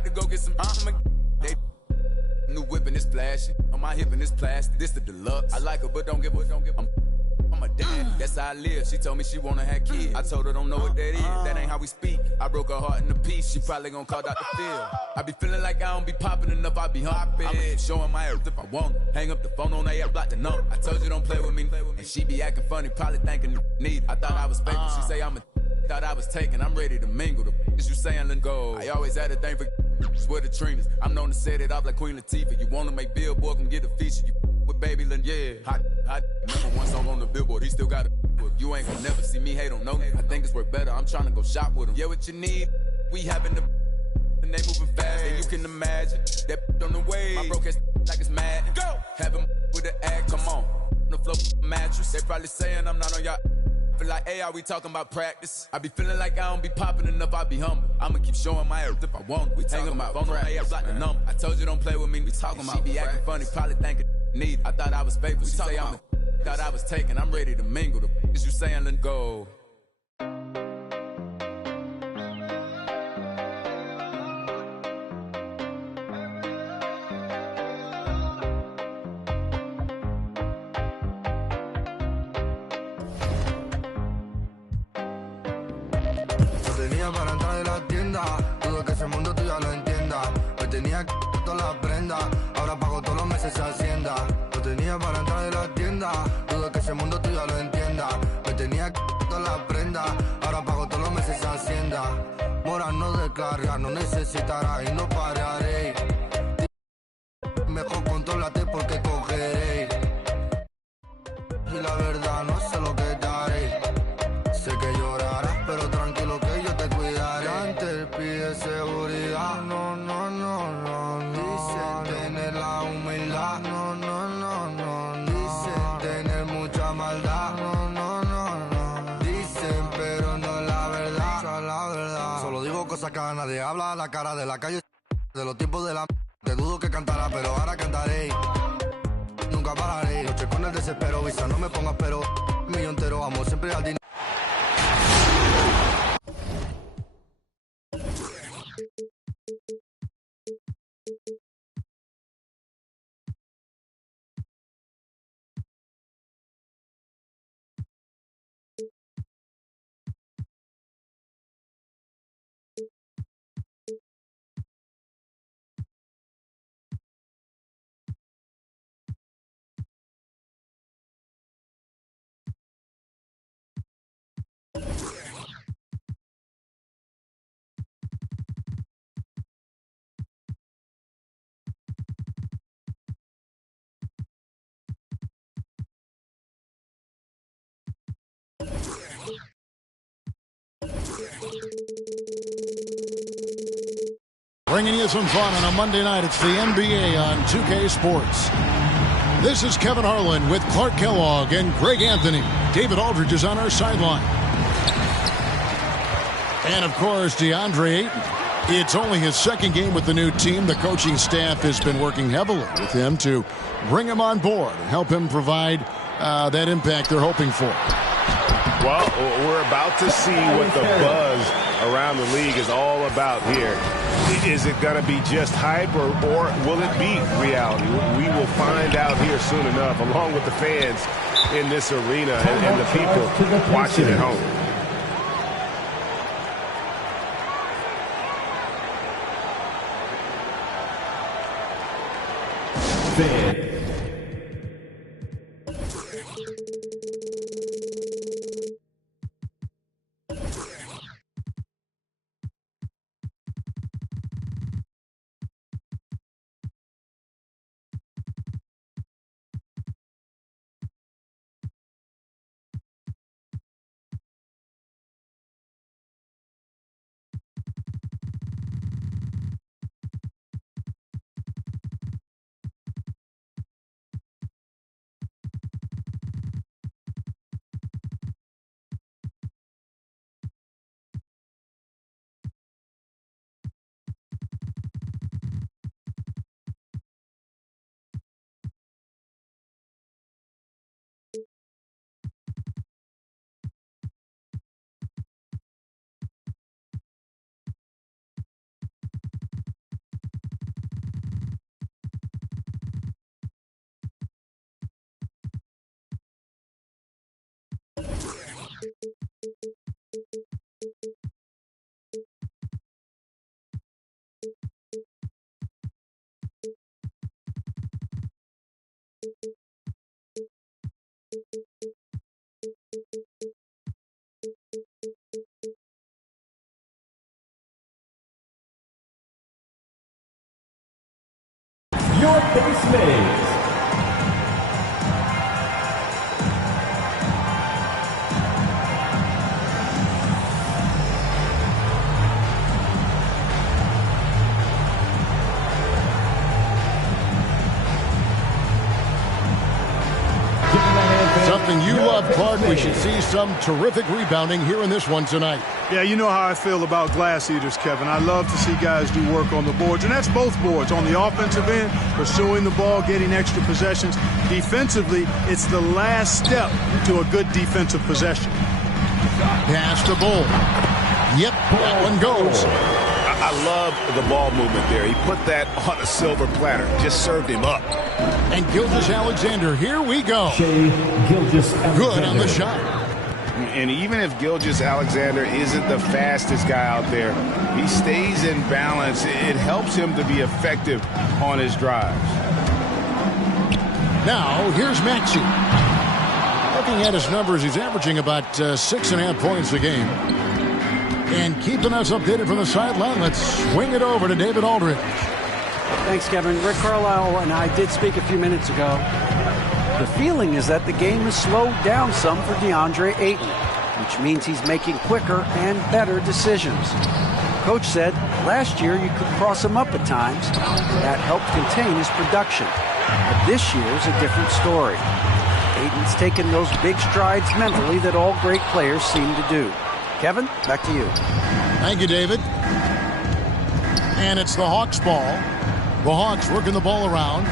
about to go get some. They new whipping is flashing. On my hip and it's plastic. This the deluxe. I like her, but don't give a. I'm a dad, that's how I live. She told me she wanna have kids. I told her don't know what that is. That ain't how we speak. I broke her heart in a piece. She probably gon' call Dr. Phil. I be feeling like I don't be popping enough. I be hopping. I'm showing my earth if I want it. Hang up the phone on that block the number. I told you don't play with me. And she be acting funny, probably thinking need. I thought I was faking. She say I'm a. Thought I was taken. I'm ready to mingle. The is you saying let go. I always had a thing for with the Trinas. I'm known to set it up like Queen Latifah. You wanna make Billboard, come get a feature. You with Baby Lynn, yeah. Hot. Remember one song on the Billboard, he still got it. You ain't gonna never see me hate on no nigga. I think it's worth better, I'm trying to go shop with him. Yeah, what you need, we having the and they moving fast, and you can imagine that on the way. My broke ass like it's mad. Go! Have him with the act, come on. The floor mattress, they probably saying I'm not on y'all. Feel like, hey, are we talking about practice? I be feeling like I don't be popping enough, I be humble. I'ma keep showing my earth if I want. We talking about phone on I block the number. I told you don't play with me, we talking about. She be acting funny, probably thinking need. I thought I was faithful, she say I'm a thought I was taken, I'm ready to mingle. The is you saying let go. Para entrar en la tienda, dudo que ese mundo tú ya lo entiendas. Me tenía que todas las prendas, ahora pago todos los meses a Hacienda. Lo tenía para entrar en la tienda, dudo que ese mundo tú ya lo entiendas. Me tenía que todas las prendas, ahora pago todos los meses a Hacienda. Mora no descarga, no necesitará y no pararé. Mejor contrólate porque cogeré. Y la verdad no sé lo que daré. Sé que llorarás, pero tranquilo que yo te cuidaré. Antes pide seguridad, no, no, no, no. Dicen tener la humildad, no, no, no, no. Dicen tener mucha maldad, no, no, no, no. Dicen, pero no es la verdad, la verdad. Solo digo cosas que nadie habla a la cara de la calle. De los tiempos de la te dudo que cantará, pero ahora cantaré. Nunca pararé, noche con el desespero, visa, no me pongas pero. Millón entero, amo siempre al dinero. Bringing you some fun on a Monday night. It's the NBA on 2K Sports. This is Kevin Harlan with Clark Kellogg and Greg Anthony. David Aldridge is on our sideline. And, of course, DeAndre Ayton. It's only his second game with the new team. The coaching staff has been working heavily with him to bring him on board and help him provide that impact they're hoping for. Well, we're about to see what the buzz around the league is all about here. Is it going to be just hype or will it be reality? We will find out here soon enough, along with the fans in this arena and the people watching at home. Fan. base mates. Something you love, Clark. We should see some terrific rebounding here in this one tonight. Yeah, you know how I feel about glass eaters, Kevin. I love to see guys do work on the boards, and that's both boards. On the offensive end, pursuing the ball, getting extra possessions. Defensively, it's the last step to a good defensive possession. Pass the Bull. Yep, that one goes. I love the ball movement there. He put that on a silver platter. Just served him up. And Gilgeous-Alexander, here we go. Good on the shot. And even if Gilgeous-Alexander isn't the fastest guy out there, he stays in balance. It helps him to be effective on his drives. Now, here's Maxey. Looking at his numbers, he's averaging about 6.5 points a game. And keeping us updated from the sideline, let's swing it over to David Aldridge. Thanks, Kevin. Rick Carlisle and I did speak a few minutes ago. The feeling is that the game has slowed down some for DeAndre Ayton, which means he's making quicker and better decisions. Coach said last year you could cross him up at times. That helped contain his production. But this year's a different story. Ayton's taken those big strides mentally that all great players seem to do. Kevin, back to you. Thank you, David. And it's the Hawks ball. The Hawks working the ball around.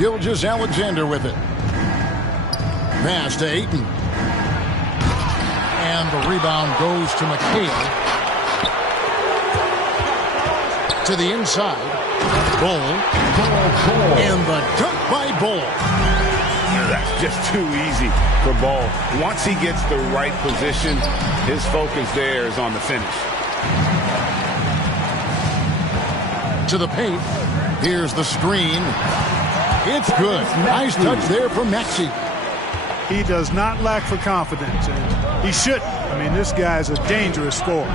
Gilgeous-Alexander with it. Pass to Ayton. And the rebound goes to McHale. To the inside. Bull. And the dunk by Bull. That's just too easy for Ball. Once he gets the right position, his focus there is on the finish. To the paint. Here's the screen. It's good. Nice touch there from Maxey. He does not lack for confidence, and he shouldn't. I mean, this guy's a dangerous scorer.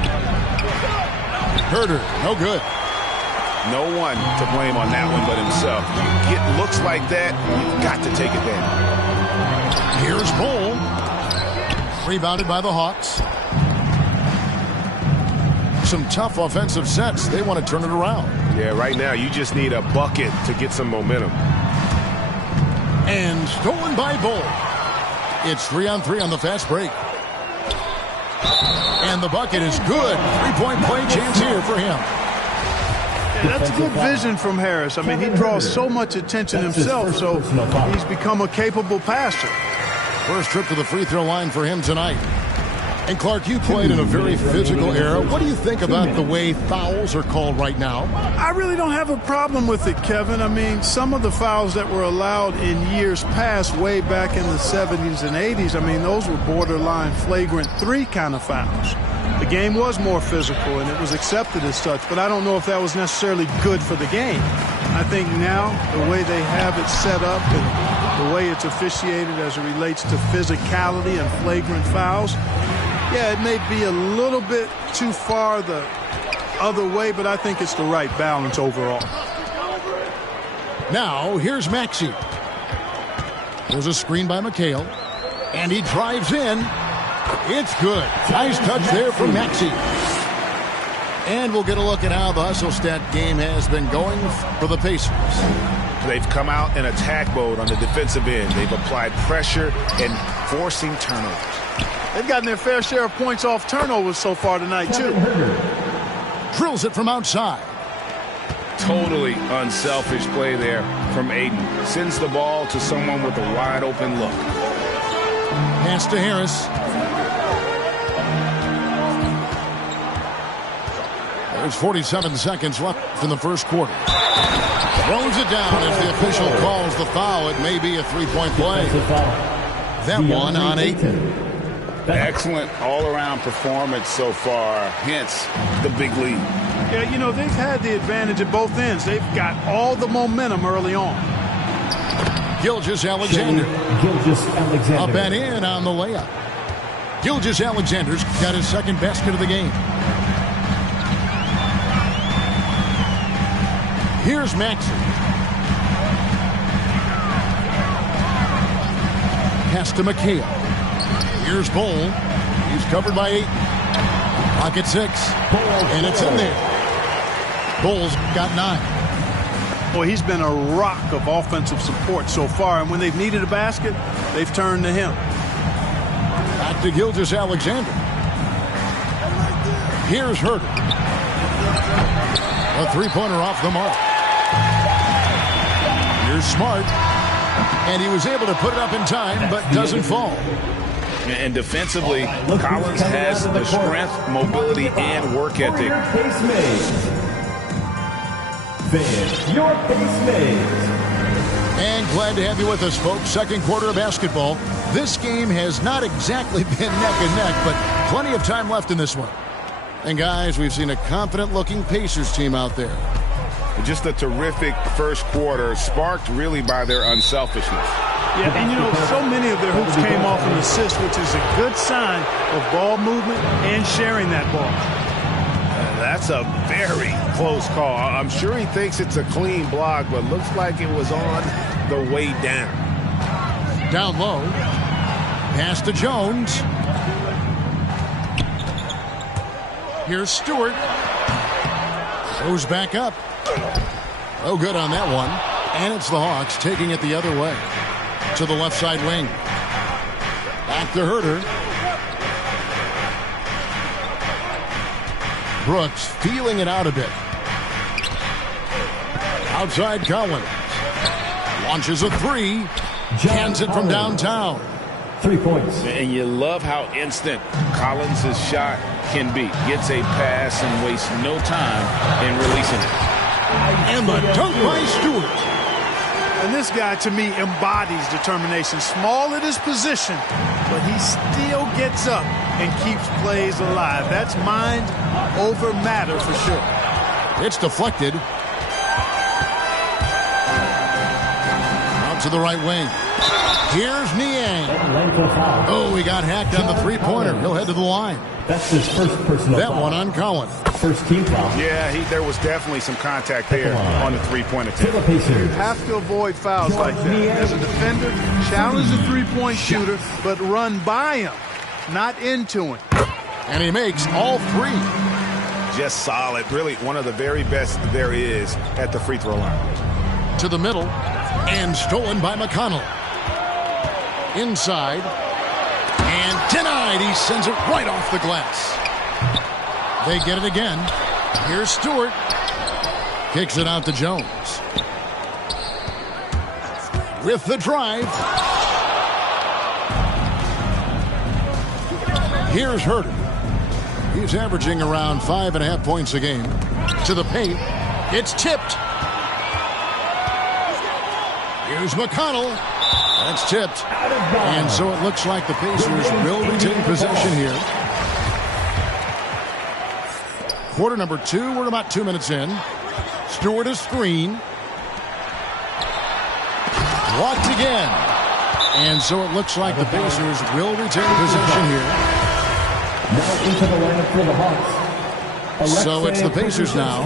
Herder, no good. No one to blame on that one but himself. You get looks like that, you've got to take advantage. Here's Bull. Rebounded by the Hawks. Some tough offensive sets. They want to turn it around. Yeah, right now you just need a bucket to get some momentum. And stolen by Bull. It's 3-on-3 on the fast break. And the bucket is good. Three-point play chance here for him. Yeah, that's good vision from Harris. I mean, he draws so much attention himself, so he's become a capable passer. First trip to the free throw line for him tonight. And Clark, you played in a very physical era. What do you think about the way fouls are called right now? I really don't have a problem with it, Kevin. I mean, some of the fouls that were allowed in years past, way back in the 70s and 80s, I mean, those were borderline flagrant 3 kind of fouls. The game was more physical, and it was accepted as such, but I don't know if that was necessarily good for the game. I think now, the way they have it set up and the way it's officiated as it relates to physicality and flagrant fouls, yeah, it may be a little bit too far the other way, but I think it's the right balance overall. Now, here's Maxey. There's a screen by McHale, and he drives in. It's good. Nice touch there from Maxey. And we'll get a look at how the hustle stat game has been going for the Pacers. They've come out in attack mode on the defensive end. They've applied pressure and forcing turnovers. They've gotten their fair share of points off turnovers so far tonight, too. Drills it from outside. Totally unselfish play there from Ayton. Sends the ball to someone with a wide open look. Pass to Harris. There's 47 seconds left in the first quarter. Throws it down as the official calls the foul. It may be a three-point play. That one on Ayton. Excellent all-around performance so far, hence the big lead. Yeah, you know, they've had the advantage at both ends. They've got all the momentum early on. Gilgeous-Alexander. Up and in on the layup. Gilgeous-Alexander's got his second basket of the game. Here's Maxey. Pass to McHale. Here's Bull. He's covered by 8. Pocket 6. And it's in there. Bull's got 9. Boy, he's been a rock of offensive support so far, and when they've needed a basket, they've turned to him. Back to Gilgeous-Alexander. Here's Herter. A three-pointer off the mark. Here's Smart. And he was able to put it up in time, but doesn't fall. And defensively, Collins has the strength, mobility, and work ethic. Your Pace Maze. And glad to have you with us, folks. Second quarter of basketball. This game has not exactly been neck and neck, but plenty of time left in this one. And guys, we've seen a confident-looking Pacers team out there. Just a terrific first quarter, sparked really by their unselfishness. Yeah, and you know, so many of their hoops came off an assist, which is a good sign of ball movement and sharing that ball. That's a very close call. I'm sure he thinks it's a clean block, but looks like it was on the way down. Down low. Pass to Jones. Here's Stewart. Goes back up. Oh, good on that one. And it's the Hawks taking it the other way. To the left side wing. Back to Herter. Brooks feeling it out a bit. Outside Collins. Launches a 3. Cans it from downtown. 3 points. And you love how instant Collins' shot can be. Gets a pass and wastes no time in releasing it. And the dunk by Stewart. And this guy, to me, embodies determination. Small at his position, but he still gets up and keeps plays alive. That's mind over matter for sure. It's deflected. Out to the right wing. Here's Niang. Oh, he got hacked on the three-pointer. He'll head to the line. That's his first personal That foul. one on Collins. First team foul. Yeah, there was definitely some contact there on the three-point To the attempt. Pacers. Have to avoid fouls like that. As a defender, challenge the three-point shooter, but run by him, not into him. And he makes all 3. Just solid. Really one of the very best there is at the free throw line. To the middle. And stolen by McConnell. Inside. And denied. He sends it right off the glass. They get it again. Here's Stewart. Kicks it out to Jones. With the drive. Here's Herter. He's averaging around 5.5 points a game. To the paint. It's tipped. Here's McConnell. That's tipped. And so it looks like the Pacers will retain possession here. Quarter number 2. We're about 2 minutes in. Stewart is screen. Blocked again. And so it looks like the Pacers will retain possession here. Now into the lineup for the Hawks. So it's the Pacers now.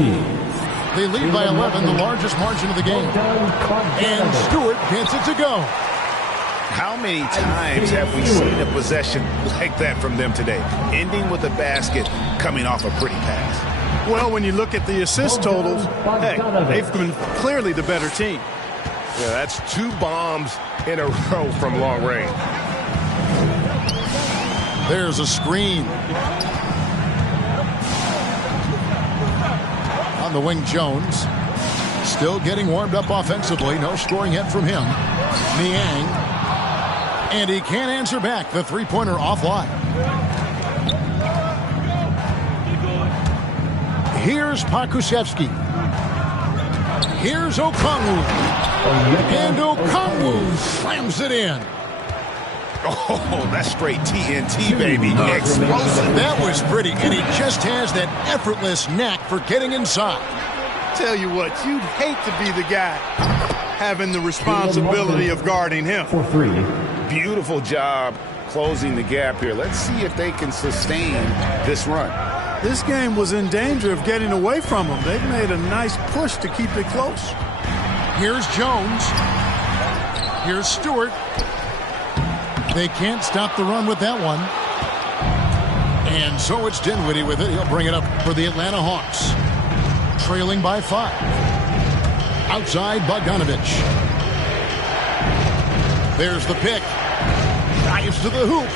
They lead by 11, the largest margin of the game. And Stewart gets it to go. How many times have we seen a possession like that from them today? Ending with a basket, coming off a pretty pass. Well, when you look at the assist totals, hey, they've been clearly the better team. Yeah, that's 2 bombs in a row from long range. There's a screen. On the wing, Jones. Still getting warmed up offensively. No scoring hit from him. Niang. And he can't answer back. The three-pointer offline. Here's Pokusevski. Here's Okongwu. And Okongwu slams it in. Oh, that's straight TNT, baby. Explosive. That was pretty, and he just has that effortless knack for getting inside. Tell you what, you'd hate to be the guy having the responsibility of guarding him. For 3. Beautiful job closing the gap here. Let's see if they can sustain this run. This game was in danger of getting away from them. They've made a nice push to keep it close. Here's Jones. Here's Stewart. They can't stop the run with that one. And so it's Dinwiddie with it. He'll bring it up for the Atlanta Hawks. Trailing by 5. Outside Bogdanovich. There's the pick. Dives to the hoop.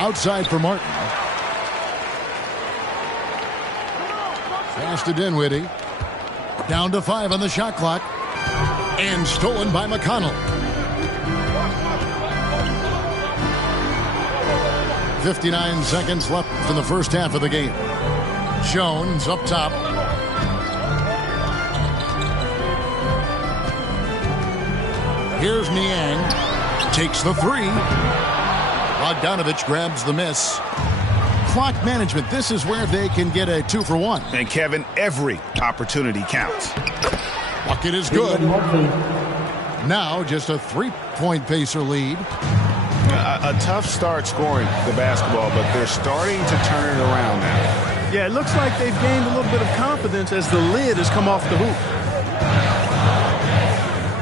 Outside for Martin. Pass to Dinwiddie. Down to 5 on the shot clock. And stolen by McConnell. 59 seconds left in the first half of the game. Jones up top. Here's Niang. Takes the 3. Bogdanovich grabs the miss. Clock management. This is where they can get a 2-for-1. And Kevin, every opportunity counts. Bucket is good. Now just a 3-point Pacer lead. A tough start scoring the basketball, but they're starting to turn it around now. Yeah, it looks like they've gained a little bit of confidence as the lid has come off the hoop.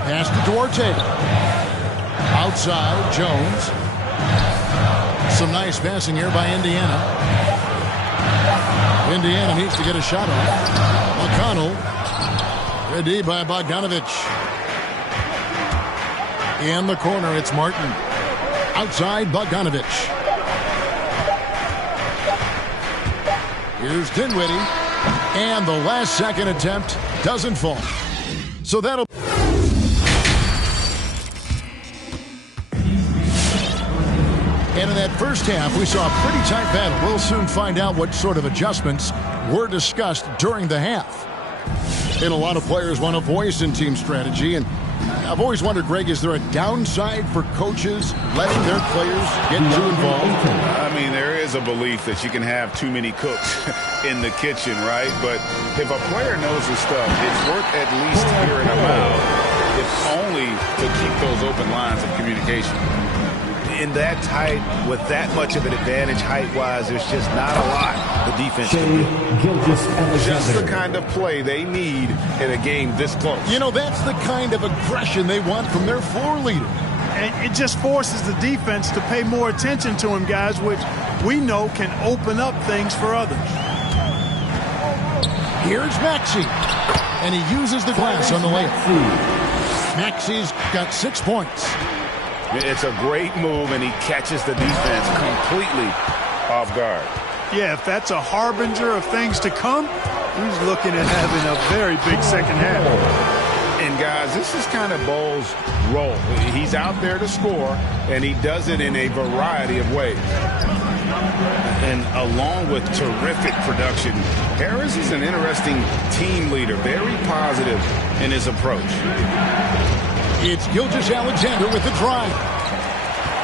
Pass to Duarte. Outside, Jones. Some nice passing here by Indiana. Indiana needs to get a shot off. McConnell. Ready by Bogdanovich. In the corner, it's Martin. Outside, Bogdanovich. Here's Dinwiddie. And the last second attempt doesn't fall. So that'll... And in that first half, we saw a pretty tight battle. We'll soon find out what sort of adjustments were discussed during the half. And a lot of players want a voice in team strategy. And I've always wondered, Greg, is there a downside for coaches letting their players get too involved? I mean, there is a belief that you can have too many cooks in the kitchen, right? But if a player knows his stuff, it's worth at least hearing them out, if only to keep those open lines of communication. In that tight, with that much of an advantage height-wise, there's just not a lot the defense can do. Just the kind of play they need in a game this close. You know, that's the kind of aggression they want from their floor leader. And it just forces the defense to pay more attention to him, guys, which we know can open up things for others. Here's Maxey. And he uses the glass on the layup. Maxey's got 6 points. It's a great move, and he catches the defense completely off guard. Yeah, if that's a harbinger of things to come, he's looking at having a very big second half. And, guys, this is kind of Bo's role. He's out there to score, and he does it in a variety of ways. And along with terrific production, Harris is an interesting team leader, very positive in his approach. It's Gilgeous-Alexander with the drive.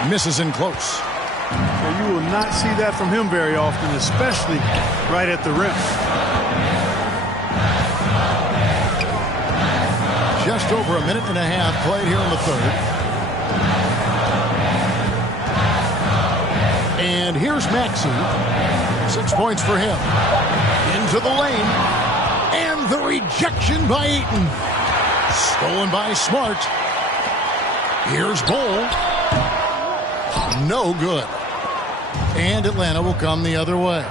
Misses in close. Well, you will not see that from him very often, especially right at the rim. Just over a minute and a half played here in the third. And here's Maxey. 6 points for him. Into the lane. And the rejection by Ayton. Stolen by Smart. Here's Bol. No good. And Atlanta will come the other way.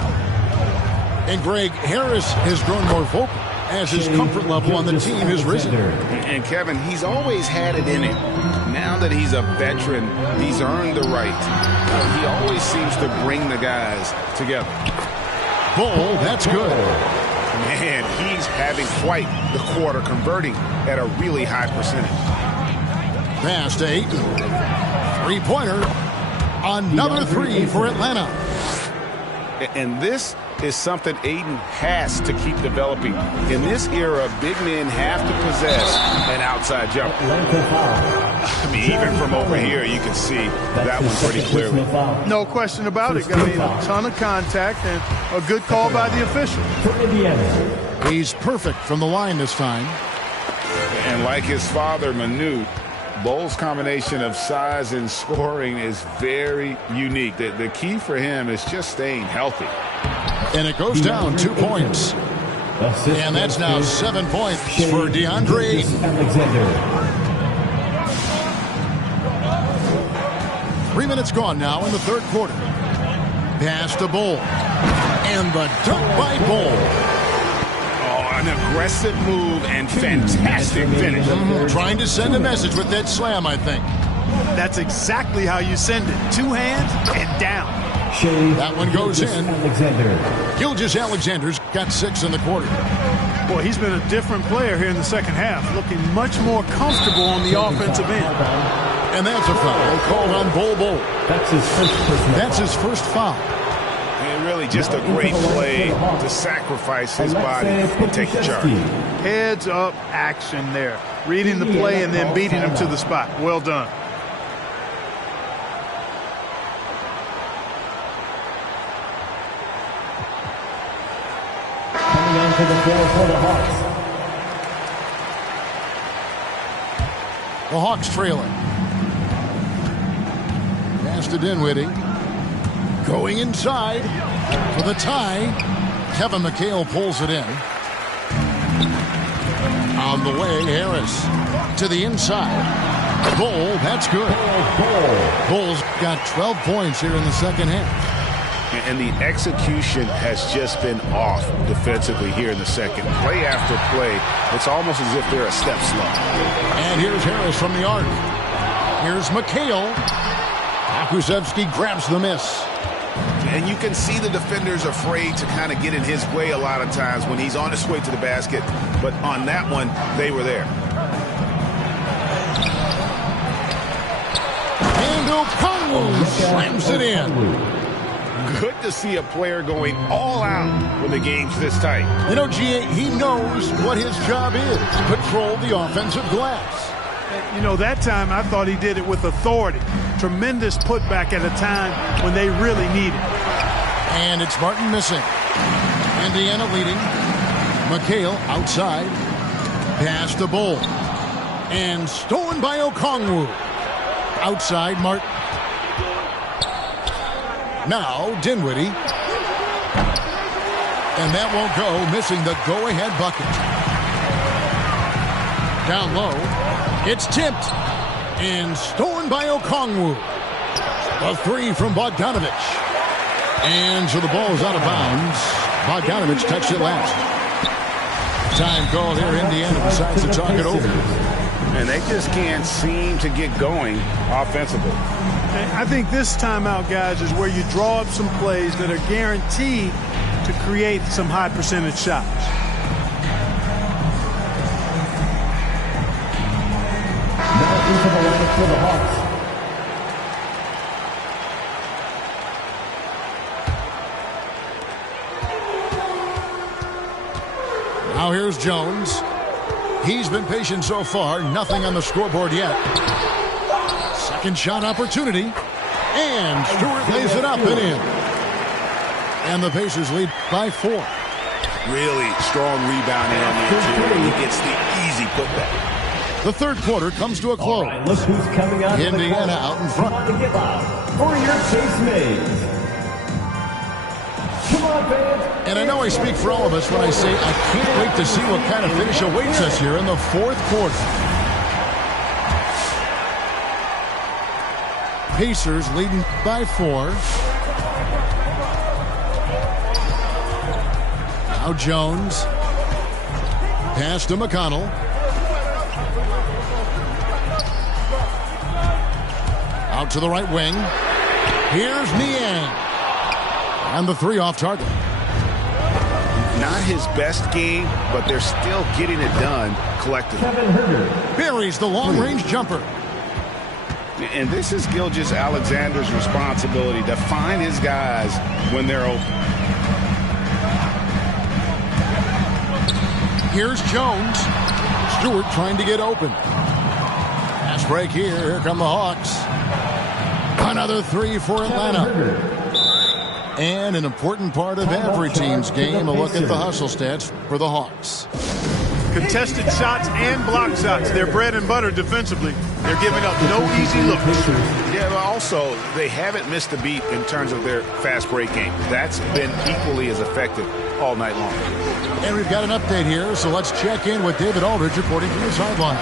And Greg, Harris has grown more vocal as his comfort level on the team has risen. And Kevin, he's always had it in him. Now that he's a veteran, he's earned the right. He always seems to bring the guys together. Bol, that's good. Man, he's having quite the quarter, converting at a really high percentage. Pass to Ayton. Three-pointer. Another 3 for Atlanta. And this is something Ayton has to keep developing. In this era, big men have to possess an outside jumper. I mean, even from over here, you can see that one pretty clearly. No question about it. I mean, a ton of contact and a good call by the official. He's perfect from the line this time. And like his father, Manu, Bowles' combination of size and scoring is very unique. The key for him is just staying healthy. And it goes down 2 points. And that's now 7 points for DeAndre Ayton. Alexander. 3 minutes gone now in the third quarter. Pass to Bol. And the dunk by Bol. Oh, an aggressive move and fantastic finish. Trying to send a message with that slam, I think. That's exactly how you send it. 2 hands and down. That one goes in. Alexander. Gilgeous-Alexander's got 6 in the quarter. Boy, he's been a different player here in the second half, looking much more comfortable on the offensive end. And that's a foul called on Bol. That's his first personal. That's his first foul. And really just a great play to sacrifice his body and take the charge. Heads up action there. Reading the play and then beating him to the spot. Well done. Coming onto the floor for the Hawks. The Hawks trailing. Pass to Dinwiddie. Going inside for the tie. Kevin McHale pulls it in. On the way, Harris to the inside. Bol, that's good. Bol's got 12 points here in the second half. And the execution has just been off defensively here in the second. Play after play, it's almost as if they're a step slow. And here's Harris from the arc. Here's McHale. Kuszewski grabs the miss. And you can see the defenders afraid to kind of get in his way a lot of times when he's on his way to the basket. But on that one, they were there. And Okongwu slams it in. Good to see a player going all out when the game's this tight. You know, G.A., he knows what his job is, to control the offensive glass. You know, that time I thought he did it with authority. Tremendous putback at a time when they really need it. And it's Martin missing. Indiana leading. McHale outside. Pass to Bol. And stolen by Okongwu. Outside Martin. Now Dinwiddie. And that won't go, missing the go-ahead bucket. Down low. It's tipped. And stolen by Okongwu. A three from Bogdanovich. And so the ball is out of bounds. Bogdanovich touched it last. Time call here. Indiana decides to talk it over. And they just can't seem to get going offensively. I think this timeout, guys, is where you draw up some plays that are guaranteed to create some high percentage shots. Now into the lineup for the Hawks. Now here's Jones. He's been patient so far. Nothing on the scoreboard yet. Second shot opportunity. And Stewart lays it up and in. And the Pacers lead by 4. Really strong rebounding on the interior. He gets the easy putback. The third quarter comes to a close. Right, look who's coming out. Indiana out in front. To give up for your Chase Mays. Come on, fans. And I know I speak for all of us when I say I can't wait to see what kind of finish awaits us here in the fourth quarter. Pacers leading by 4. Now Jones. Pass to McConnell. Out to the right wing. Here's Niang. And the three off target. Not his best game, but they're still getting it done collectively. Buries the long-range jumper. And this is Gilgeous-Alexander's responsibility to find his guys when they're open. Here's Jones. Stewart trying to get open. Pass break here. Here come the Hawks. Another three for Atlanta. And an important part of every team's game, a look at the hustle stats for the Hawks. Contested shots and block shots. They're bread and butter defensively. They're giving up no easy looks. Yeah, but also, they haven't missed a beat in terms of their fast break game. That's been equally as effective all night long. And we've got an update here, so let's check in with David Aldridge reporting from the sideline.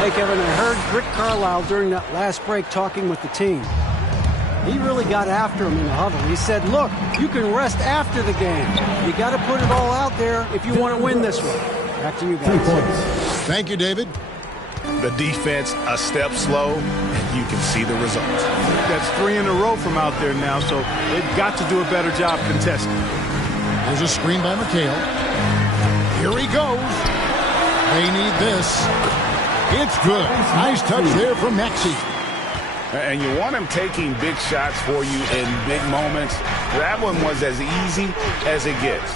Hey, Kevin, I heard Rick Carlisle during that last break talking with the team. He really got after him in the huddle. He said, look, you can rest after the game. You got to put it all out there if you want to win this one. Back to you guys. 3 points. Thank you, David. The defense a step slow, and you can see the results. That's 3 in a row from out there now, so they've got to do a better job contesting. There's a screen by McHale. Here he goes. They need this. It's good. Nice touch there from Maxey. And you want him taking big shots for you in big moments. That one was as easy as it gets.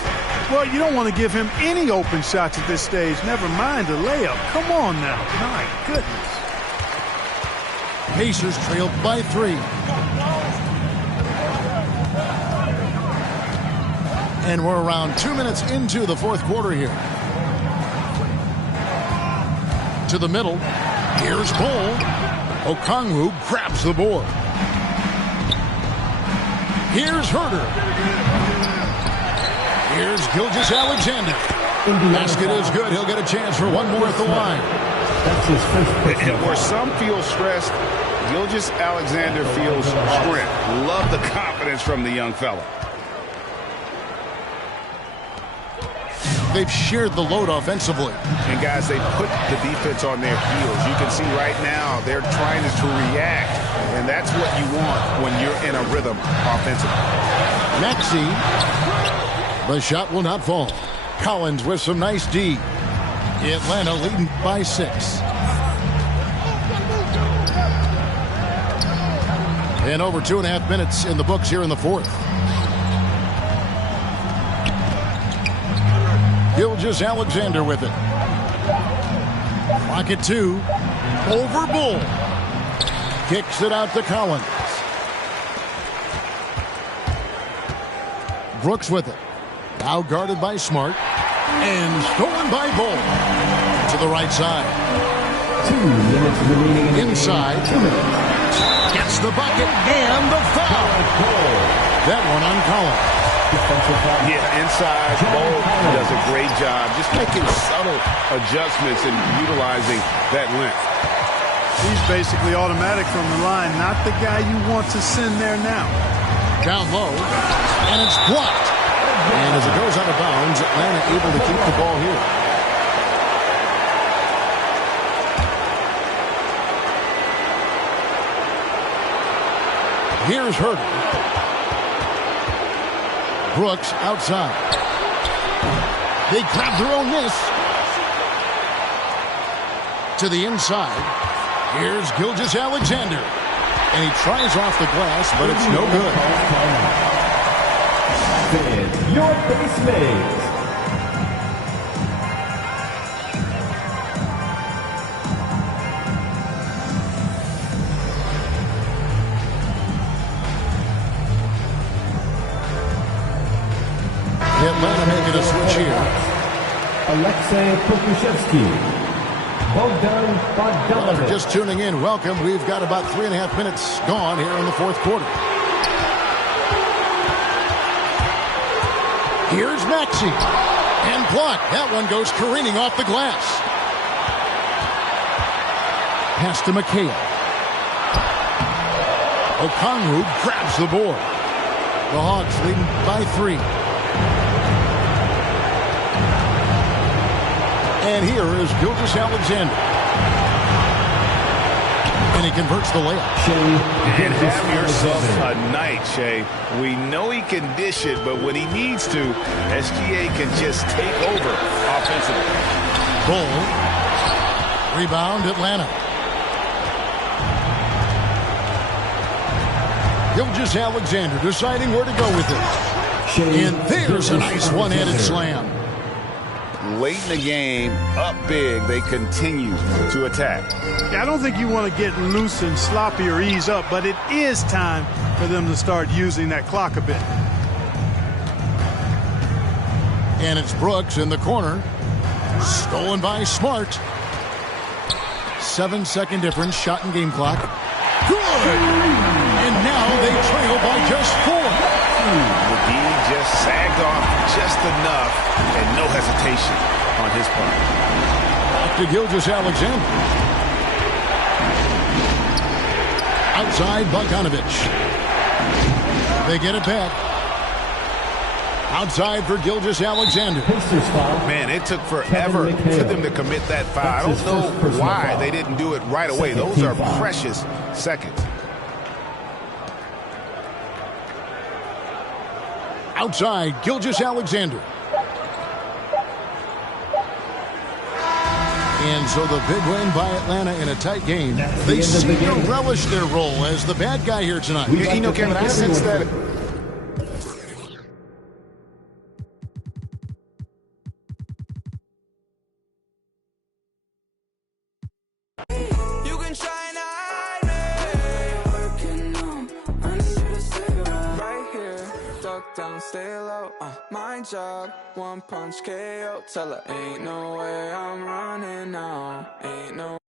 Well, you don't want to give him any open shots at this stage. Never mind a layup. Come on now. My goodness. Pacers trailed by 3. And we're around 2 minutes into the fourth quarter here. To the middle. Here's Bull. Okongwu grabs the board. Here's Herter. Here's Gilgeous-Alexander. Basket is good. He'll get a chance for one more at the line. That's his first. And where some feel stressed, Gilgeous-Alexander feels strength. Love the confidence from the young fella. They've shared the load offensively. And guys, they put the defense on their heels. You can see right now they're trying to react, and that's what you want when you're in a rhythm offensively. Maxey. The shot will not fall. Collins with some nice D. Atlanta leading by 6. And over 2.5 minutes in the books here in the fourth. Gilgeous-Alexander with it. Clock at 2. Over Bull. Kicks it out to Collins. Brooks with it. Now guarded by Smart. And stolen by Bull. To the right side. 2 minutes remaining. Inside. 2 minutes. Gets the bucket and the foul. That one on Collins. Yeah, inside, Bull does a great job just making subtle adjustments and utilizing that length. He's basically automatic from the line, not the guy you want to send there now. Down low, and it's blocked. And as it goes out of bounds, Atlanta able to keep the ball here. Here's Herter. Brooks outside. They grab their own miss. To the inside. Here's Gilgeous-Alexander. And he tries off the glass, but it's no good. Your base mates. Atlanta making a switch here. Alexei Pokusevski. Bogdan Well, if you're Bogdanovic. just tuning in, welcome. We've got about 3.5 minutes gone here in the fourth quarter. Here's Maxey. And blocked. That one goes careening off the glass. Pass to McHale. Okongwu grabs the board. The Hawks leading by 3. And here is Gilgeous-Alexander. And he converts the layup. And have yourself a night, Shea. We know he can dish it, but when he needs to, SGA can just take over offensively. Bull. Rebound, Atlanta. Gilgeous-Alexander deciding where to go with it. And there's a nice one-handed slam. Late in the game, up big, they continue to attack. I don't think you want to get loose and sloppy or ease up, but it is time for them to start using that clock a bit. And it's Brooks in the corner. Stolen by Smart. 7-second difference, shot and game clock. Good! And now they trail by just 4. McGee just sagged off just enough and no hesitation on his part. Back to Gilgeous-Alexander. Outside Bogdanovich. They get it back. Outside for Gilgeous-Alexander. Pacers foul. Man, it took forever for them to commit that foul. I don't know why they didn't do it right away. Those are precious seconds. Outside, Gilgeous-Alexander. And so the big win by Atlanta in a tight game. They seem to relish their role as the bad guy here tonight. You know, Kevin, I sense that. You can try and hide me. Working on under the cigarette. Right here, duck down, stay low. My job, one punch KO. Tell her ain't no way I'm running now. Ain't no.